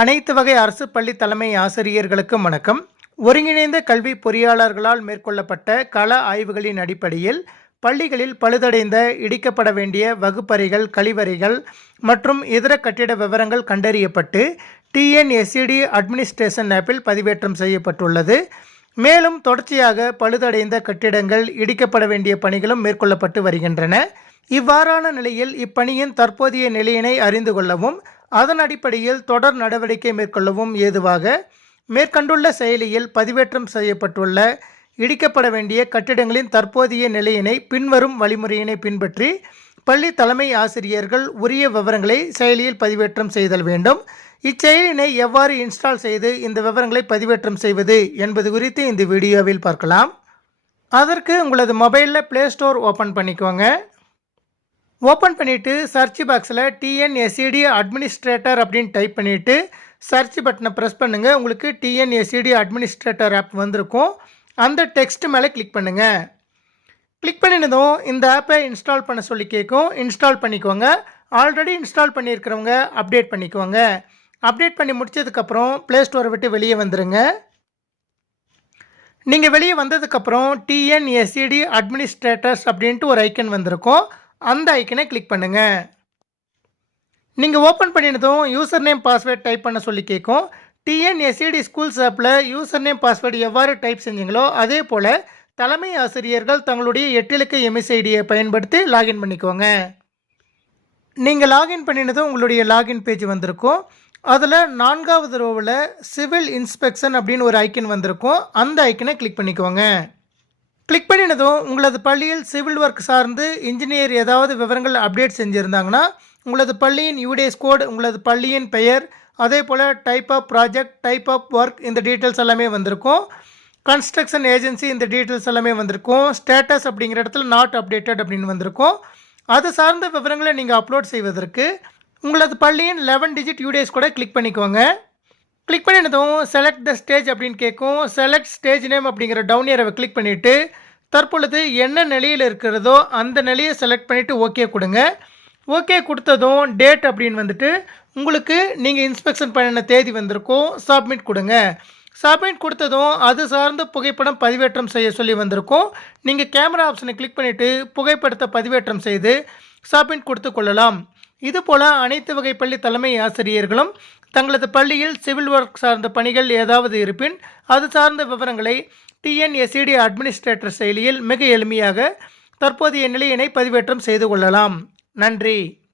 அனைத்து வகை அரசு பள்ளி தலைமை ஆசிரியர்களுக்கும் வணக்கம். ஒருங்கிணைந்த கல்வி பொறியாளர்களால் மேற்கொள்ளப்பட்ட கள ஆய்வுகளின் அடிப்படையில் பள்ளிகளில் பழுதடைந்த இடிக்கப்பட வேண்டிய வகுப்பறைகள் கழிவறைகள் மற்றும் இதர கட்டிட விவரங்கள் கண்டறியப்பட்டு டிஎன்எஸ்சிடி அட்மினிஸ்ட்ரேஷன் ஆப்பில் பதிவேற்றம் செய்யப்பட்டுள்ளது. மேலும் தொடர்ச்சியாக பழுதடைந்த கட்டிடங்கள் இடிக்கப்பட வேண்டிய பணிகளும் மேற்கொள்ளப்பட்டு வருகின்றன. இவ்வாறான நிலையில் இப்பணியின் தற்போதைய நிலையினை அறிந்து கொள்ளவும் அதன் அடிப்படையில் தொடர் நடவடிக்கை மேற்கொள்ளவும் ஏதுவாக மேற்கண்டுள்ள செயலியில் பதிவேற்றம் செய்யப்பட்டுள்ள இடிக்கப்பட வேண்டிய கட்டிடங்களின் தற்போதைய நிலையினை பின்வரும் வழிமுறையினை பின்பற்றி பள்ளி தலைமை ஆசிரியர்கள் உரிய விவரங்களை செயலியில் பதிவேற்றம் செய்தல் வேண்டும். இச்செயலினை எவ்வாறு இன்ஸ்டால் செய்து இந்த விவரங்களை பதிவேற்றம் செய்வது என்பது குறித்து இந்த வீடியோவில் பார்க்கலாம். அதற்கு உங்களது மொபைலில் ப்ளே ஸ்டோர் ஓப்பன் பண்ணிக்கோங்க. ஓப்பன் பண்ணிவிட்டு சர்ச் பாக்ஸில் டிஎன்எஸ்சிடி அட்மினிஸ்ட்ரேட்டர் அப்படின்னு டைப் பண்ணிவிட்டு சர்ச் பட்டனை ப்ரெஸ் பண்ணுங்கள் உங்களுக்கு டிஎன்எஸ்சிடி அட்மினிஸ்ட்ரேட்டர் ஆப் வந்திருக்கும். அந்த டெக்ஸ்ட் மேலே கிளிக் பண்ணுங்கள் கிளிக் பண்ணினதும் இந்த ஆப்பை இன்ஸ்டால் பண்ண சொல்லி கேட்கும். இன்ஸ்டால் பண்ணிக்கோங்க. ஆல்ரெடி இன்ஸ்டால் பண்ணியிருக்கிறவங்க அப்டேட் பண்ணிக்கோங்க. அப்டேட் பண்ணி முடிச்சதுக்கப்புறம் ப்ளே ஸ்டோரை விட்டு வெளியே வந்துடுங்க நீங்கள் வெளியே வந்ததுக்கப்புறம் டிஎன்எஸ்சிடி அட்மினிஸ்ட்ரேட்டர்ஸ் அப்படின்ட்டு ஒரு ஐக்கன் வந்திருக்கும். அந்த ஐக்கனை கிளிக் பண்ணுங்கள் நீங்கள் ஓப்பன் பண்ணினதும் யூசர் நேம் பாஸ்வேர்ட் டைப் பண்ண சொல்லி கேட்கும் டிஎன்எஸ்சிடி ஸ்கூல்ஸ் ஆப்பில் யூசர் நேம் பாஸ்வேர்டு எவ்வாறு டைப் செஞ்சீங்களோ அதே போல் தலைமை ஆசிரியர்கள் தங்களுடைய எட்டிலக்க எம்எஸ்ஐடியை பயன்படுத்தி லாகின் பண்ணிக்கோங்க. நீங்கள் லாகின் பண்ணினதும் உங்களுடைய லாகின் பேஜ் வந்திருக்கும். அதில் நான்காவது ரோவில் சிவில் இன்ஸ்பெக்ஷன் அப்படின்னு ஒரு ஐக்கன் வந்திருக்கும். அந்த ஐக்கனை கிளிக் பண்ணிக்கோங்க. கிளிக் பண்ணினதும் உங்களது பள்ளியில் சிவில் ஒர்க் சார்ந்து இன்ஜினியர் ஏதாவது விவரங்கள் அப்டேட் செஞ்சுருந்தாங்கன்னா உங்களது பள்ளியின் யூடிஎஸ் கோட் உங்களது பள்ளியின் பெயர் அதே போல் type of project type of work இந்த டீட்டெயில்ஸ் எல்லாமே வந்திருக்கும். கன்ஸ்ட்ரக்ஷன் ஏஜென்சி இந்த டீட்டெயில்ஸ் எல்லாமே வந்திருக்கும். ஸ்டேட்டஸ் அப்படிங்கிற இடத்துல நாட் அப்டேட்டட் அப்படின்னு வந்திருக்கும். அது சார்ந்த விவரங்களை நீங்கள் அப்லோட் செய்வதற்கு உங்களது பள்ளியின் லெவன் டிஜிட் யூடிஎஸ் கூட கிளிக் பண்ணிக்கோங்க. கிளிக் பண்ணினதும் செலக்ட் த ஸ்டேஜ் அப்படின்னு கேட்கும் செலக்ட் ஸ்டேஜ் நேம் அப்படிங்கிற டவுன் ஏரவை கிளிக் பண்ணிவிட்டு தற்பொழுது என்ன நிலையில் இருக்கிறதோ அந்த நிலையை செலக்ட் பண்ணிவிட்டு ஓகே கொடுங்க. ஓகே கொடுத்ததும் டேட் அப்படின்னு வந்துட்டு உங்களுக்கு நீங்கள் இன்ஸ்பெக்ஷன் பண்ணின தேதி வந்திருக்கும். சப்மிட் கொடுங்க. சப்மிட் கொடுத்ததும் அது சார்ந்த புகைப்படம் பதிவேற்றம் செய்ய சொல்லி வந்திருக்கும். நீங்கள் கேமரா ஆப்ஷனை கிளிக் பண்ணிவிட்டு புகைப்படத்தை பதிவேற்றம் செய்து சப்மிட் கொடுத்து கொள்ளலாம். இதுபோல அனைத்து வகை பள்ளி தலைமை ஆசிரியர்களும் தங்களது பள்ளியில் சிவில் ஒர்க் சார்ந்த பணிகள் ஏதாவது இருப்பின் அது சார்ந்த விவரங்களை டிஎன்எஸ்சிடி அட்மினிஸ்ட்ரேட்டர் செயலியில் மிக எளிமையாக தற்போதைய நிலையினை பதிவேற்றம் செய்து கொள்ளலாம். நன்றி.